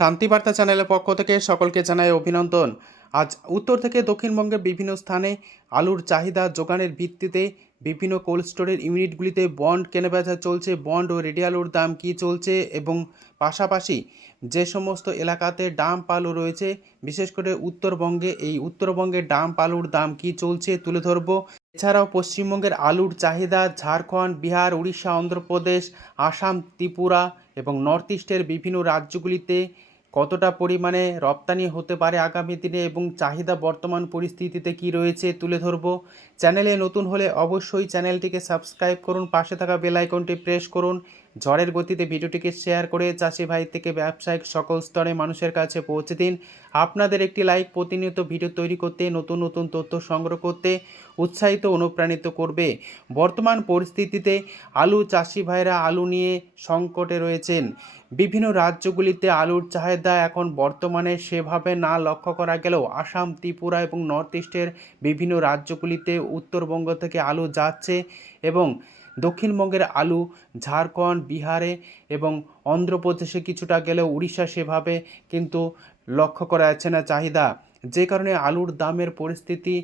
শান্তিবার্তা চ্যানেলের পক্ষ থেকে সকলকে জানাই অভিনন্দন। আজ উত্তর থেকে দক্ষিণবঙ্গের বিভিন্ন স্থানে আলুর চাহিদা যোগানের ভিত্তিতে বিভিন্ন কোল্ড স্টোরের ইউনিটগুলিতে বন্ড কেনাবেচা চলছে। বন্ড ও রেডি আলুর দাম কী চলছে এবং পাশাপাশি যে সমস্ত এলাকাতে ডাম্প আলু রয়েছে, বিশেষ করে উত্তরবঙ্গে, এই উত্তরবঙ্গের ডাম্প আলুর দাম কী চলছে তুলে ধরব। এছাড়াও পশ্চিমবঙ্গের আলুর চাহিদা ঝাড়খণ্ড, বিহার, উড়িষ্যা, অন্ধ্রপ্রদেশ, আসাম, ত্রিপুরা এবং নর্থ ইস্টের বিভিন্ন রাজ্যগুলিতে কতটা পরিমাণে রপ্তানি হতে পারে আগামী দিনে এবং চাহিদা বর্তমান পরিস্থিতিতে কি রয়েছে তুলে ধরব। চ্যানেলে নতুন হলে অবশ্যই চ্যানেলটিকে সাবস্ক্রাইব করুন, পাশে থাকা বেল আইকনটি প্রেস করুন। ঝড়ের গতিতে ভিডিওটিকে শেয়ার করে চাষি ভাই থেকে ব্যবসায়িক সকল স্তরে মানুষের কাছে পৌঁছে দিন। আপনাদের একটি লাইক প্রতিনিয়ত ভিডিও তৈরি করতে, নতুন নতুন তথ্য সংগ্রহ করতে উৎসাহিত অনুপ্রাণিত করবে। বর্তমান পরিস্থিতিতে আলু চাষি ভাইরা আলু নিয়ে সংকটে রয়েছেন। বিভিন্ন রাজ্যগুলিতে আলুর চাহিদা এখন বর্তমানে সেভাবে না লক্ষ্য করা গেলেও আসাম, ত্রিপুরা এবং নর্থ ইস্টের বিভিন্ন রাজ্যগুলিতে উত্তরবঙ্গ থেকে আলু যাচ্ছে এবং দক্ষিণবঙ্গের আলু ঝাড়খণ্ড, বিহারে এবং অন্ধ্রপ্রদেশে কিছুটা গেলেও উড়িষ্যা সেভাবে কিন্তু লক্ষ্য করা যাচ্ছে না চাহিদা, যে কারণে আলুর দামের পরিস্থিতি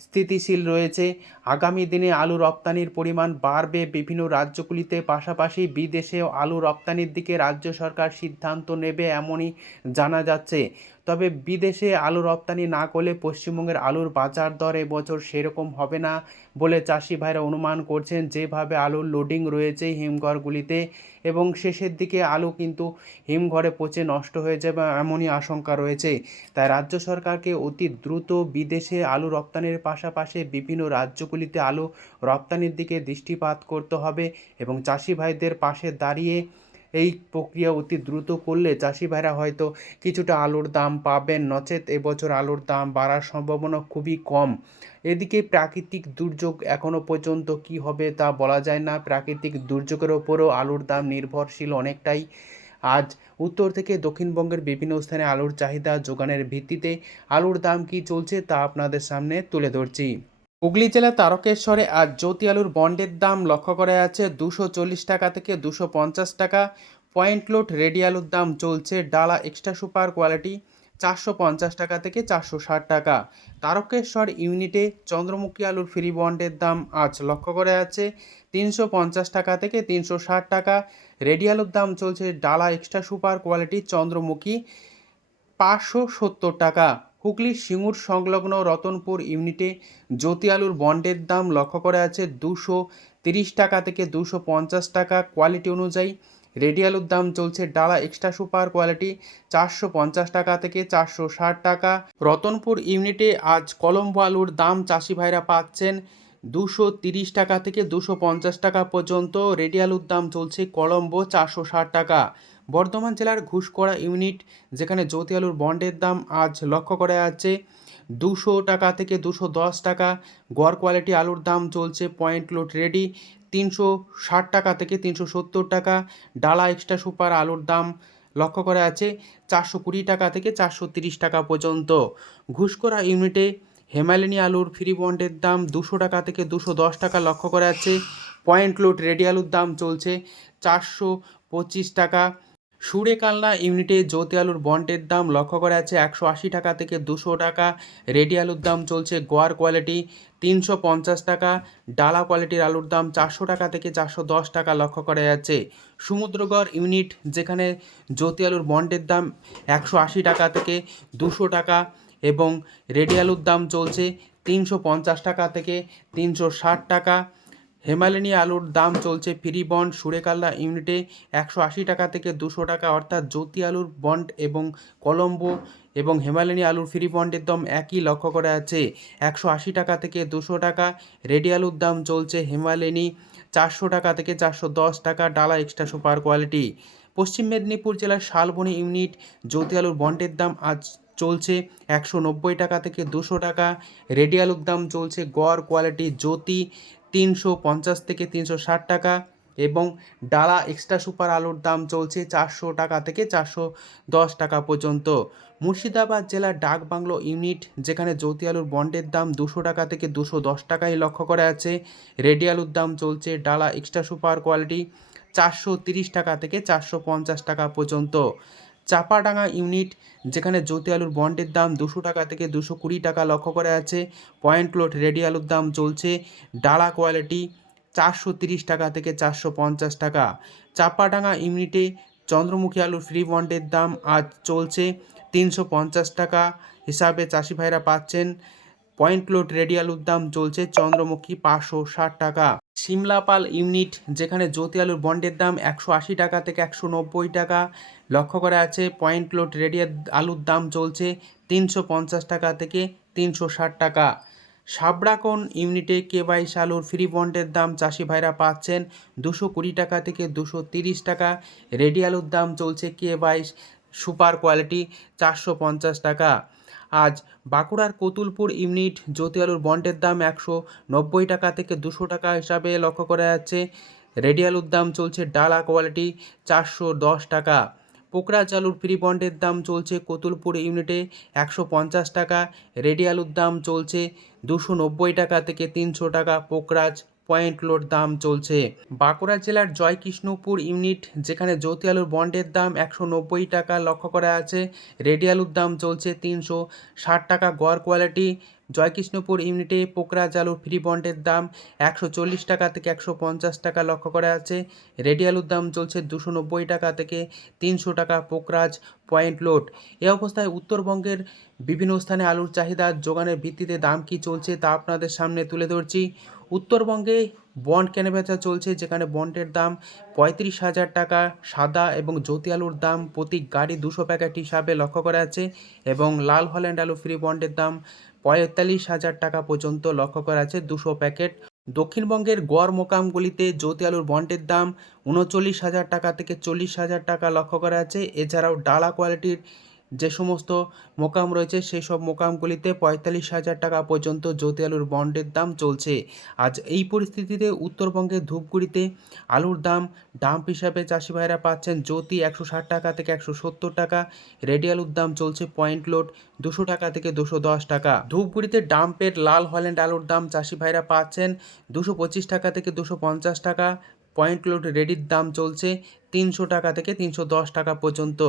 স্থিতিশীল রয়েছে। আগামী দিনে আলু রপ্তানির পরিমাণ বাড়বে বিভিন্ন রাজ্যগুলিতে, পাশাপাশি বিদেশেও আলু রপ্তানির দিকে রাজ্য সরকার সিদ্ধান্ত নেবে এমনই জানা যাচ্ছে। তবে বিদেশে আলু রপ্তানি না করলে পশ্চিমবঙ্গের আলুর বাজার দর এবছর সেরকম হবে না বলে চাষি ভাইরা অনুমান করছেন। যেভাবে আলুর লোডিং রয়েছে হিমঘরগুলিতে এবং শেষের দিকে আলু কিন্তু হিমঘরে পচে নষ্ট হয়ে যাবে এমনই আশঙ্কা রয়েছে। তাই রাজ্য সরকারকে অতি দ্রুত বিদেশে আলু রপ্তানির পাশাপাশি বিভিন্ন রাজ্যগুলিতে আলু রপ্তানির দিকে দৃষ্টিপাত করতে হবে এবং চাষি ভাইদের পাশে দাঁড়িয়ে এই প্রক্রিয়া অতি দ্রুত করলে চাষি ভাইরা হয়তো কিছুটা আলুর দাম পাবেন, নচেত এবছর আলুর দাম বাড়ার সম্ভাবনা খুবই কম। এদিকে প্রাকৃতিক দুর্যোগ এখনও পর্যন্ত কি হবে তা বলা যায় না। প্রাকৃতিক দুর্যোগের ওপরও আলুর দাম নির্ভরশীল অনেকটাই। আজ উত্তর থেকে দক্ষিণবঙ্গের বিভিন্ন স্থানে আলুর চাহিদা যোগানের ভিত্তিতে আলুর দাম কী চলছে তা আপনাদের সামনে তুলে ধরছি। হুগলি জেলার তারকেশ্বরে আজ জ্যোতি আলুর বন্ডের দাম লক্ষ্য করা যাচ্ছে 240 টাকা থেকে 250 টাকা। পয়েন্ট লোড রেডি আলুর দাম চলছে ডালা এক্সট্রা সুপার কোয়ালিটি 450 টাকা থেকে 460 টাকা। তারকেশ্বর ইউনিটে চন্দ্রমুখী আলুর ফ্রি বন্ডের দাম আজ লক্ষ্য করা যাচ্ছে 350 টাকা থেকে 360 টাকা। রেডি আলুর দাম চলছে ডালা এক্সট্রা সুপার কোয়ালিটি চন্দ্রমুখী 570 টাকা। হুগলির সিঙ্গুর সংলগ্ন রতনপুর ইউনিটে জ্যোতি আলুর বন্ডের দাম লক্ষ্য করা আছে 230 টাকা থেকে 250 টাকা কোয়ালিটি অনুযায়ী। রেডি আলুর দাম চলছে ডালা এক্সট্রা সুপার কোয়ালিটি 450 টাকা থেকে 460 টাকা। রতনপুর ইউনিটে আজ কলম্বো আলুর দাম চাষি ভাইরা পাচ্ছেন 230 টাকা থেকে 250 টাকা পর্যন্ত। রেডি আলুর দাম চলছে কলম্বো 460 টাকা। বর্ধমান জেলার ঘুষকরা ইউনিট, যেখানে জ্যোতি আলুর বন্ডের দাম আজ লক্ষ্য করা যাচ্ছে 200 টাকা থেকে 210 টাকা। গড় কোয়ালিটি আলুর দাম চলছে পয়েন্ট লোড রেডি 360 টাকা থেকে 370 টাকা। ডালা এক্সট্রা সুপার আলুর দাম লক্ষ্য করা আছে 420 টাকা থেকে 430 টাকা পর্যন্ত। ঘুষকরা ইউনিটে হেমালিনী আলুর ফ্রি বন্ডের দাম 200 টাকা থেকে 210 টাকা লক্ষ্য করা যাচ্ছে। পয়েন্ট লোড রেডি আলুর দাম চলছে 425 টাকা। সুরেকালনা ইউনিটে জ্যোতি আলুর বন্ডের দাম লক্ষ্য করা যাচ্ছে 180 টাকা থেকে 200 টাকা। রেডি আলুর দাম চলছে গোয়ার কোয়ালিটি 350 টাকা। ডালা কোয়ালিটির আলুর দাম 400 টাকা থেকে 410 টাকা লক্ষ্য করা যাচ্ছে। সমুদ্রগড় ইউনিট, যেখানে জ্যোতি আলুর বন্ডের দাম 180 টাকা থেকে 200 টাকা এবং রেডি আলুর দাম চলছে 350 টাকা থেকে 360 টাকা। হেমালিনী আলুর দাম চলছে ফ্রি বন্ড সুরেকালনা ইউনিটে 180 টাকা থেকে 200 টাকা, অর্থাৎ জ্যোতি আলুর বন্ড এবং কলম্বো এবং হেমালিনী আলুর ফ্রি বন্ডের দাম একই লক্ষ্য করা যাচ্ছে 180 টাকা থেকে 200 টাকা। রেডি আলুর দাম চলছে হেমালিনী 400 টাকা থেকে 410 টাকা। ডালা এক্সট্রা সুপার কোয়ালিটি। পশ্চিম মেদিনীপুর জেলার শালবনী ইউনিট জ্যোতি আলুর বন্ডের দাম আজ চলছে 190 টাকা থেকে 200 টাকা। রেডি আলুর দাম চলছে গড় কোয়ালিটি জ্যোতি 350 থেকে 360 টাকা এবং ডালা এক্সট্রা সুপার আলুর দাম চলছে 400 টাকা থেকে 410 টাকা পর্যন্ত। মুর্শিদাবাদ জেলার ডাকবাংলো ইউনিট, যেখানে জ্যোতি আলুর বন্ডের দাম 200 টাকা থেকে 210 টাকায় লক্ষ্য করা আছে। রেডি আলুর দাম চলছে ডালা এক্সট্রা সুপার কোয়ালিটি 430 টাকা থেকে 450 টাকা পর্যন্ত। চাপাডাঙ্গা ইউনিট, যেখানে জ্যোতি আলুর বন্ডের দাম 200 টাকা থেকে 220 টাকা লক্ষ্য করা আছে। পয়েন্ট লোড রেডি আলুর দাম চলছে ডালা কোয়ালিটি 430 টাকা থেকে 450 টাকা। চাপাডাঙ্গা ইউনিটে চন্দ্রমুখী আলুর ফ্রি বন্ডের দাম আজ চলছে 350 টাকা হিসাবে চাষি ভাইরা পাচ্ছেন। পয়েন্ট লোড রেডি আলুর দাম চলছে চন্দ্রমুখী 560 টাকা। সিমলাপাল ইউনিট, যেখানে জ্যোতি আলুর বন্ডের দাম 180 টাকা থেকে 190 টাকা লক্ষ্য করা আছে। পয়েন্ট লোড রেডি আলুর দাম চলছে 350 টাকা থেকে 360 টাকা। সাবরাকন ইউনিটে কে22 আলুর ফ্রি বন্ডের দাম চাষি ভাইরা পাচ্ছেন 220 টাকা থেকে 230 টাকা। রেডি আলুর দাম চলছে কে22 সুপার কোয়ালিটি 450 টাকা। আজ বাঁকুড়ার কতুলপুর ইউনিট জ্যোতি আলুর বন্ডের দাম 190 টাকা থেকে 200 টাকা হিসাবে লক্ষ্য করা যাচ্ছে। রেডি আলুর দাম চলছে ডালা কোয়ালিটি 410 টাকা। পোকরাজ আলুর ফ্রি বন্ডের দাম চলছে কতুলপুর ইউনিটে 150 টাকা। রেডি আলুর দাম চলছে 290 টাকা থেকে 300 টাকা। পোকরাজ পয়েন্ট লোড দাম চলছে। বাঁকুড়া জেলার জয়কৃষ্ণপুর ইউনিট, যেখানে জ্যোতি আলুর বন্ডের দাম 190 টাকা লক্ষ্য করা আছে। রেডি আলুর দাম চলছে 360 টাকা গড় কোয়ালিটি। জয়কৃষ্ণপুর ইউনিটে পোকরাজ আলুর ফ্রি বন্ডের দাম 140 টাকা থেকে 150 টাকা লক্ষ্য করা আছে। রেডি আলুর দাম চলছে 290 টাকা থেকে 300 টাকা। Pokhraj point load. এ অবস্থায় উত্তরবঙ্গের বিভিন্ন স্থানে আলুর চাহিদা যোগানের ভিত্তিতে দাম কি চলছে তা আপনাদের সামনে তুলে ধরছি। উত্তরবঙ্গে বন্ড কেনাবেচা চলছে, যেখানে বন্ডের দাম 35,000 টাকা সাদা এবং জ্যোতি আলুর দাম প্রতি গাড়ি 200 প্যাকেট হিসাবে লক্ষ্য করা আছে এবং লাল হল্যান্ড আলু ফ্রি বন্ডের দাম 45,000 টাকা পর্যন্ত লক্ষ্য করা আছে 200 প্যাকেট। দক্ষিণবঙ্গের গড় মোকামগুলিতে জ্যোতি আলুর বন্ডের দাম 39,000 টাকা থেকে 40,000 টাকা লক্ষ্য করা আছে। এছাড়াও ডালা কোয়ালিটির যে সমস্ত মোকাম রয়েছে সেই সব মোকামগুলিতে 45,000 টাকা পর্যন্ত জ্যোতি আলুর বন্ডের দাম চলছে। আজ এই পরিস্থিতিতে উত্তরবঙ্গের ধূপগুড়িতে আলুর দাম ডাম্প হিসাবে চাষি ভাইরা পাচ্ছেন জ্যোতি 160 টাকা থেকে 170 টাকা। রেডি আলুর দাম চলছে পয়েন্ট লোড 200 টাকা থেকে 210 টাকা। ধূপগুড়িতে ডাম্পের লাল হল্যান্ড আলুর দাম চাষি ভাইরা পাচ্ছেন 225 টাকা থেকে 250 টাকা। পয়েন্ট লোড রেডির দাম চলছে 300 টাকা থেকে 310 টাকা পর্যন্ত।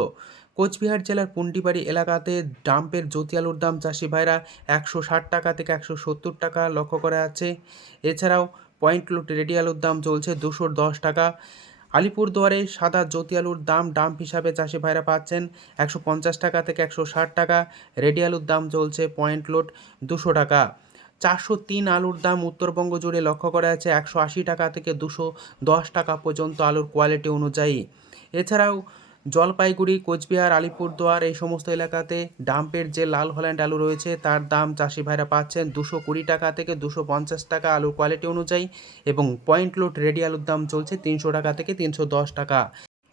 কোচবিহার জেলার পুন্ডিবাড়ি এলাকাতে ডাম্পের জ্যোতি আলুর দাম চাষি ভাইরা 160 টাকা থেকে 170 টাকা লক্ষ্য করা আছে। এছাড়াও পয়েন্ট লোড রেডি আলুর দাম চলছে 210 টাকা। আলিপুরদুয়ারে সাদা জ্যোতি আলুর দাম ডাম্প হিসাবে চাষি ভাইরা পাচ্ছেন 150 টাকা থেকে 160 টাকা। রেডি আলুর দাম চলছে পয়েন্ট লোড 200 টাকা। 403 আলুর দাম উত্তরবঙ্গ জুড়ে লক্ষ্য করা আছে 180 টাকা থেকে 210 টাকা পর্যন্ত আলুর কোয়ালিটি অনুযায়ী। এছাড়াও জলপাইগুড়ি, কোচবিহার, আলিপুরদুয়ার এই সমস্ত এলাকাতে ডাম্পের যে লাল হল্যান্ড আলু রয়েছে তার দাম চাষি ভাইরা পাচ্ছেন 220 টাকা থেকে 250 টাকা আলুর কোয়ালিটি অনুযায়ী এবং পয়েন্ট লোড রেডি আলুর দাম চলছে 300 টাকা থেকে 310 টাকা।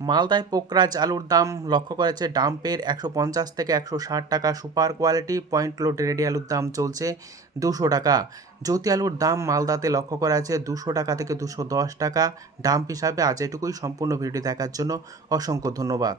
মালদায় পোকরাজ আলুর দাম লক্ষ্য করেছে ডাম্পের 150 থেকে 160 টাকা super quality. Point load ready আলুর দাম চলছে 200 টাকা। জ্যোতি আলুর দাম মালদাতে লক্ষ্য করা আছে 200 টাকা থেকে 210 টাকা ডাম্প হিসাবে। আজ এটুকুই। সম্পূর্ণ ভিডিও দেখার জন্য অসংখ্য ধন্যবাদ।